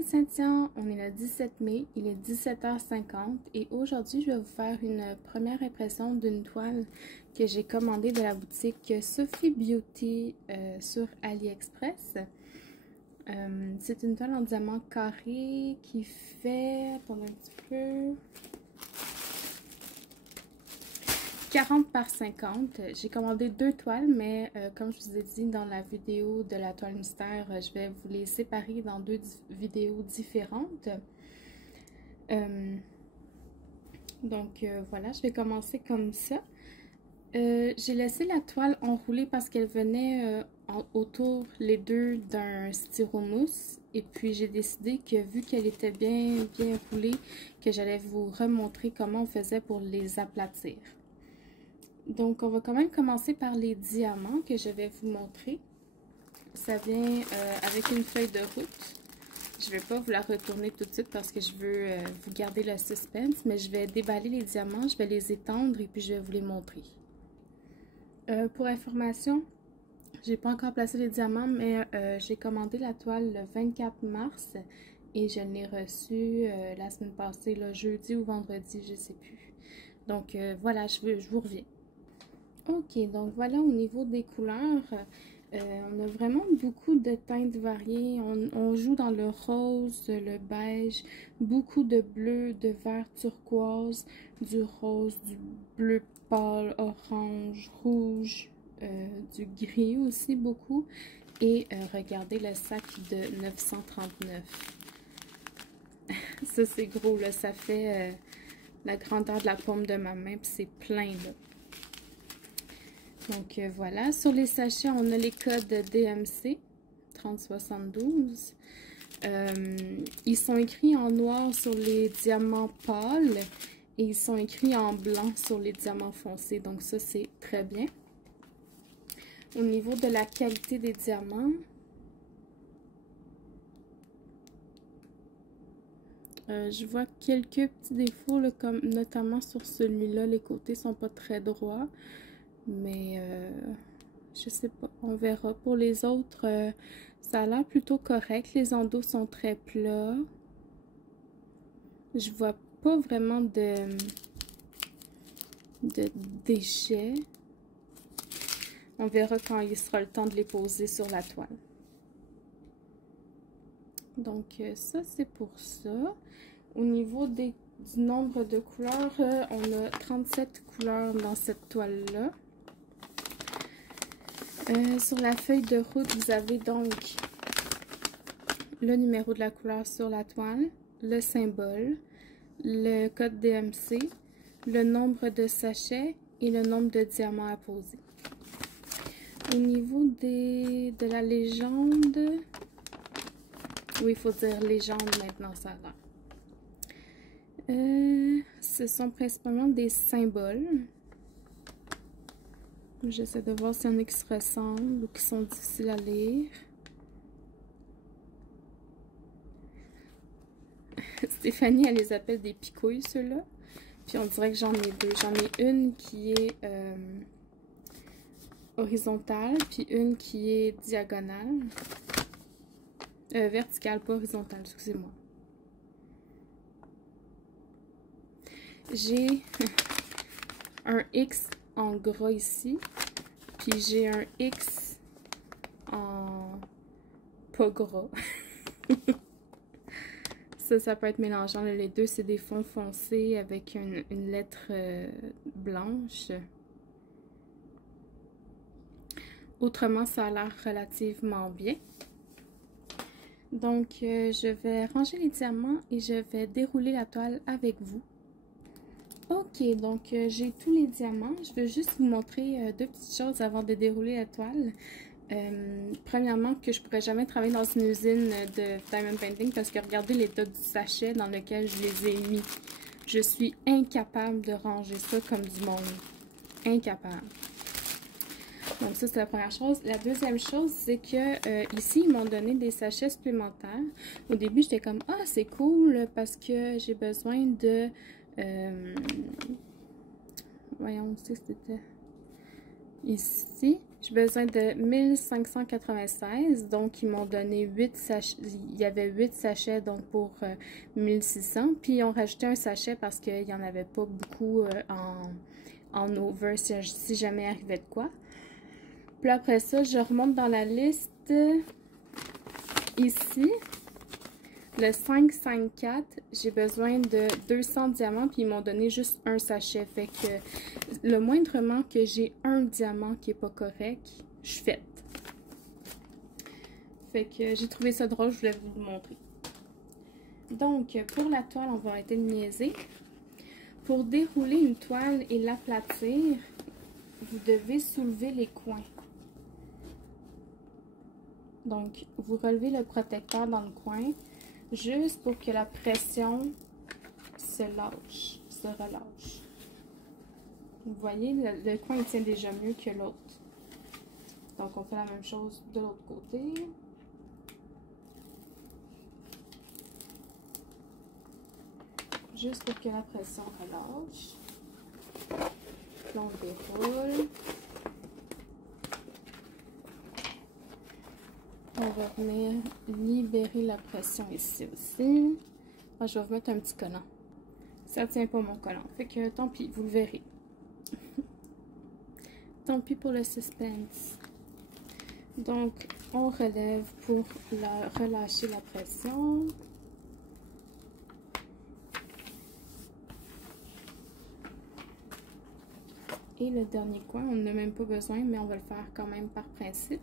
les Saint-Tiens, on est le 17 mai, il est 17h50 et aujourd'hui je vais vous faire une première impression d'une toile que j'ai commandée de la boutique Sophie Beauty sur AliExpress. C'est une toile en diamant carré qui fait, attendez un petit peu, 40 par 50. J'ai commandé deux toiles, mais comme je vous ai dit dans la vidéo de la toile mystère, je vais vous les séparer dans deux vidéos différentes. Voilà, je vais commencer comme ça. J'ai laissé la toile enroulée parce qu'elle venait autour les deux d'un styromousse. Et puis j'ai décidé que vu qu'elle était bien roulée, que j'allais vous remontrer comment on faisait pour les aplatir. Donc, on va quand même commencer par les diamants que je vais vous montrer. Ça vient avec une feuille de route. Je ne vais pas vous la retourner tout de suite parce que je veux vous garder le suspense, mais je vais déballer les diamants, je vais les étendre et puis je vais vous les montrer. Pour information, j'ai pas encore placé les diamants, mais j'ai commandé la toile le 24 mars et je l'ai reçue la semaine passée, le jeudi ou vendredi, je ne sais plus. Donc, voilà, je vous reviens. Ok, donc voilà au niveau des couleurs, on a vraiment beaucoup de teintes variées. On joue dans le rose, le beige, beaucoup de bleu, de vert turquoise, du rose, du bleu pâle, orange, rouge, du gris aussi beaucoup. Et regardez le sac de 939. Ça c'est gros là, ça fait la grandeur de la paume de ma main, puis c'est plein là. Donc voilà, sur les sachets, on a les codes DMC 3072. Ils sont écrits en noir sur les diamants pâles et ils sont écrits en blanc sur les diamants foncés. Donc ça, c'est très bien. Au niveau de la qualité des diamants, je vois quelques petits défauts, là, comme notamment sur celui-là, les côtés sont pas très droits. Mais je sais pas, on verra. Pour les autres, ça a l'air plutôt correct. Les endos sont très plats. Je vois pas vraiment de déchets. On verra quand il sera le temps de les poser sur la toile. Donc ça, c'est pour ça. Au niveau du nombre de couleurs, on a 37 couleurs dans cette toile-là. Sur la feuille de route, vous avez donc le numéro de la couleur sur la toile, le symbole, le code DMC, le nombre de sachets et le nombre de diamants à poser. Au niveau de la légende, oui, il faut dire légende maintenant, ça a l'air. Ce sont principalement des symboles. J'essaie de voir s'il y en a qui se ressemblent ou qui sont difficiles à lire. Stéphanie, elle les appelle des picouilles, ceux-là. Puis on dirait que j'en ai deux. J'en ai une qui est horizontale, puis une qui est diagonale. Verticale, pas horizontale, excusez-moi. J'ai un X en gras ici, puis j'ai un X en pas gras. Ça peut être mélangeant. Les deux, c'est des fonds foncés avec une lettre blanche. Autrement, ça a l'air relativement bien. Donc, je vais ranger les diamants et je vais dérouler la toile avec vous. Ok, donc j'ai tous les diamants. Je veux juste vous montrer deux petites choses avant de dérouler la toile. Premièrement, que je ne pourrais jamais travailler dans une usine de diamond painting parce que regardez l'état du sachet dans lequel je les ai mis. Je suis incapable de ranger ça comme du monde. Incapable. Donc ça, c'est la première chose. La deuxième chose, c'est que ici, ils m'ont donné des sachets supplémentaires. Au début, j'étais comme, ah, c'est cool parce que j'ai besoin de... voyons, où c'est que c'était... ici. J'ai besoin de 1596, donc ils m'ont donné 8 sachets, il y avait 8 sachets donc pour 1600, puis ils ont rajouté un sachet parce qu'il n'y en avait pas beaucoup en over si jamais arrivait de quoi. Puis après ça, je remonte dans la liste ici. Le 554, j'ai besoin de 200 diamants, puis ils m'ont donné juste un sachet. Fait que le moindrement que j'ai un diamant qui est pas correct, je suis faite. Fait que j'ai trouvé ça drôle, je voulais vous le montrer. Donc, pour la toile, on va arrêter de niaiser. Pour dérouler une toile et l'aplatir, vous devez soulever les coins. Donc, vous relevez le protecteur dans le coin, juste pour que la pression se relâche. Vous voyez, le coin il tient déjà mieux que l'autre. Donc, on fait la même chose de l'autre côté. Juste pour que la pression relâche. Puis on déroule. On va venir libérer la pression ici aussi. Moi, je vais vous mettre un petit collant. Ça tient pas mon collant. Fait que tant pis, vous le verrez. Tant pis pour le suspense. Donc, on relève pour relâcher la pression. Et le dernier coin, on n'a même pas besoin, mais on va le faire quand même par principe.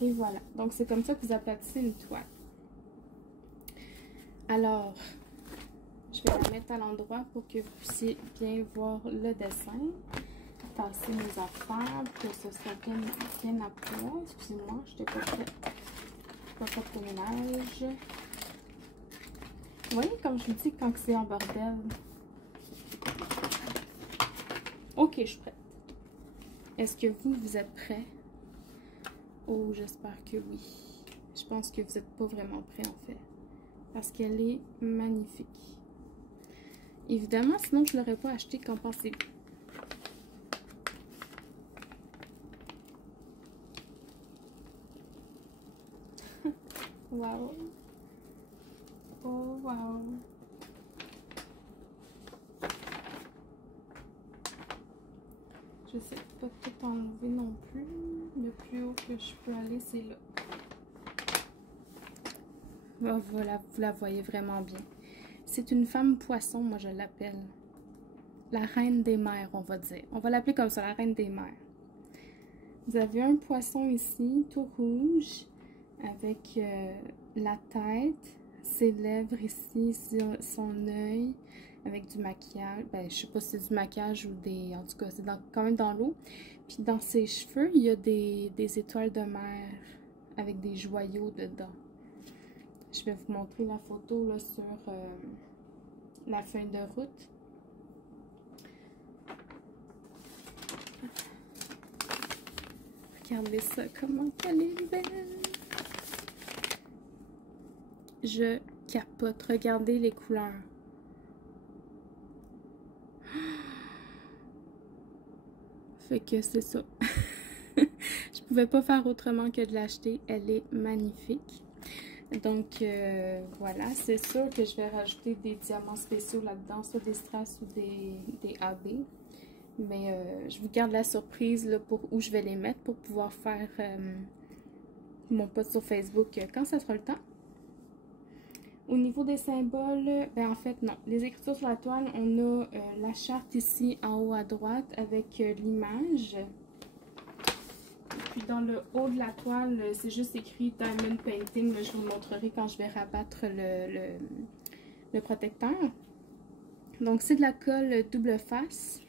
Et voilà. Donc, c'est comme ça que vous aplatissez une toile. Alors, je vais la mettre à l'endroit pour que vous puissiez bien voir le dessin. Tasser mes affaires pour que ce soit bien à plat. Excusez-moi, je n'étais pas prête. Pas fait de ménage. Vous voyez, comme je vous dis, quand c'est en bordel. Ok, je suis prête. Est-ce que vous êtes prêts? Oh, j'espère que oui. Je pense que vous n'êtes pas vraiment prêts en fait. Parce qu'elle est magnifique. Évidemment, sinon je ne l'aurais pas acheté. Qu'en pensez-vous? Wow! Oh, wow! Je sais pas tout enlever non plus. Le plus haut que je peux aller, c'est là. Oh, voilà, vous la voyez vraiment bien. C'est une femme poisson, moi je l'appelle. La reine des mers, on va dire. On va l'appeler comme ça, la reine des mers. Vous avez un poisson ici, tout rouge, avec la tête, ses lèvres ici, son œil, avec du maquillage. Ben, je sais pas si c'est du maquillage ou des... En tout cas, c'est quand même dans l'eau. Puis dans ses cheveux, il y a des étoiles de mer avec des joyaux dedans. Je vais vous montrer la photo là, sur la feuille de route. Regardez ça, comment elle est belle! Je capote. Regardez les couleurs. Fait que c'est ça. Je pouvais pas faire autrement que de l'acheter. Elle est magnifique. Donc voilà, c'est sûr que je vais rajouter des diamants spéciaux là-dedans, soit des strass ou des AB. Mais je vous garde la surprise là, pour où je vais les mettre pour pouvoir faire mon post sur Facebook quand ça sera le temps. Au niveau des symboles, ben en fait non. Les écritures sur la toile, on a la charte ici en haut à droite avec l'image. Puis dans le haut de la toile, c'est juste écrit Diamond Painting. Là, je vous le montrerai quand je vais rabattre le protecteur. Donc c'est de la colle double face.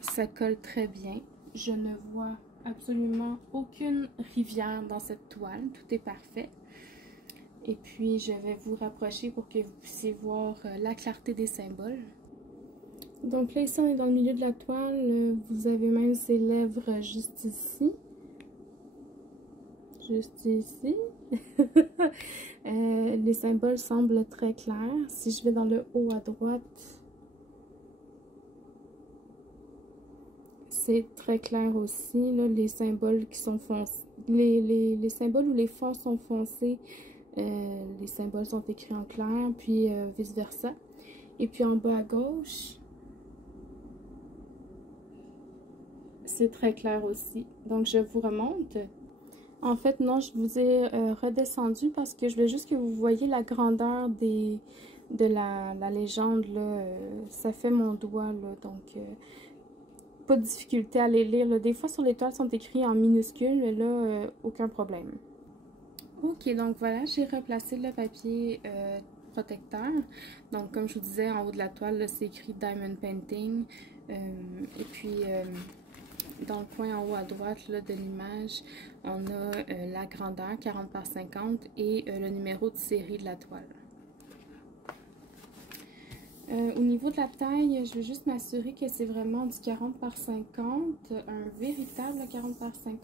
Ça colle très bien. Je ne vois absolument aucune rivière dans cette toile. Tout est parfait. Et puis, je vais vous rapprocher pour que vous puissiez voir la clarté des symboles. Donc là, ici, on est dans le milieu de la toile. Vous avez même ses lèvres juste ici. Juste ici. Les symboles semblent très clairs. Si je vais dans le haut à droite, c'est très clair aussi. Là, les symboles qui sont foncés, les symboles où les fonds sont foncés, les symboles sont écrits en clair, puis vice-versa. Et puis en bas à gauche, c'est très clair aussi. Donc, je vous remonte. En fait, non, je vous ai redescendu parce que je voulais juste que vous voyez la grandeur de la légende. Là. Ça fait mon doigt, là, donc pas de difficulté à les lire. Là. Des fois, sur les toiles, sont écrits en minuscules, mais là, aucun problème. Ok, donc voilà, j'ai replacé le papier protecteur. Donc, comme je vous disais, en haut de la toile, c'est écrit Diamond Painting. Et puis, dans le coin en haut à droite là, de l'image, on a la grandeur 40 par 50 et le numéro de série de la toile. Au niveau de la taille, je vais juste m'assurer que c'est vraiment du 40 par 50, un véritable 40 par 50.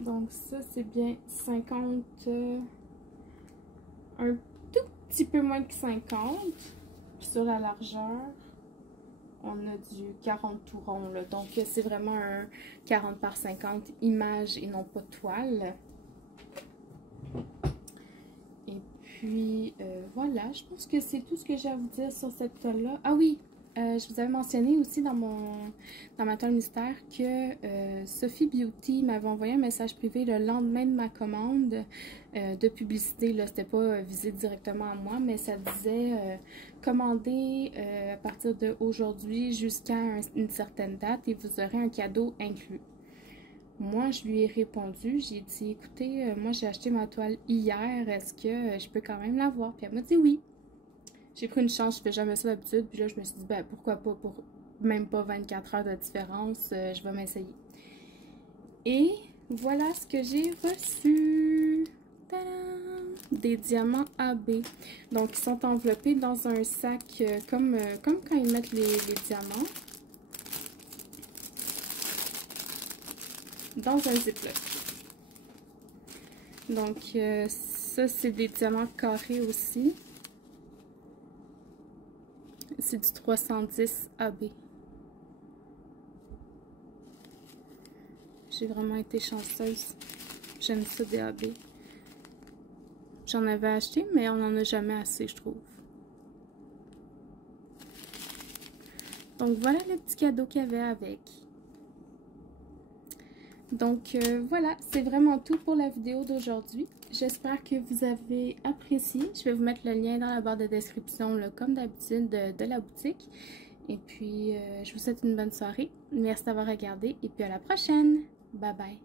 Donc ça, c'est bien 50, un tout petit peu moins que 50. Puis sur la largeur, on a du 40 tout rond. Là. Donc c'est vraiment un 40 par 50 image et non pas toile. Et puis voilà, je pense que c'est tout ce que j'ai à vous dire sur cette toile-là. Ah oui! Je vous avais mentionné aussi dans ma toile mystère que Sophie Beauty m'avait envoyé un message privé le lendemain de ma commande de publicité. C'était pas visé directement à moi, mais ça disait commander à partir d'aujourd'hui jusqu'à une certaine date et vous aurez un cadeau inclus. Moi, je lui ai répondu, j'ai dit, écoutez, moi j'ai acheté ma toile hier, est-ce que je peux quand même l'avoir? Puis elle m'a dit oui. J'ai pris une chance, je fais jamais ça d'habitude. Puis là, je me suis dit, ben pourquoi pas, pour même pas 24 heures de différence, je vais m'essayer. Et voilà ce que j'ai reçu. Tadam! Des diamants AB. Donc, ils sont enveloppés dans un sac comme quand ils mettent les diamants. Dans un ziploc. Donc, ça, c'est des diamants carrés aussi. C'est du 310 AB. J'ai vraiment été chanceuse. J'aime ça des AB. J'en avais acheté, mais on n'en a jamais assez, je trouve. Donc, voilà le petit cadeau qu'il y avait avec. Donc, voilà, c'est vraiment tout pour la vidéo d'aujourd'hui. J'espère que vous avez apprécié. Je vais vous mettre le lien dans la barre de description, là, comme d'habitude, de la boutique. Et puis, je vous souhaite une bonne soirée. Merci d'avoir regardé et puis à la prochaine. Bye bye.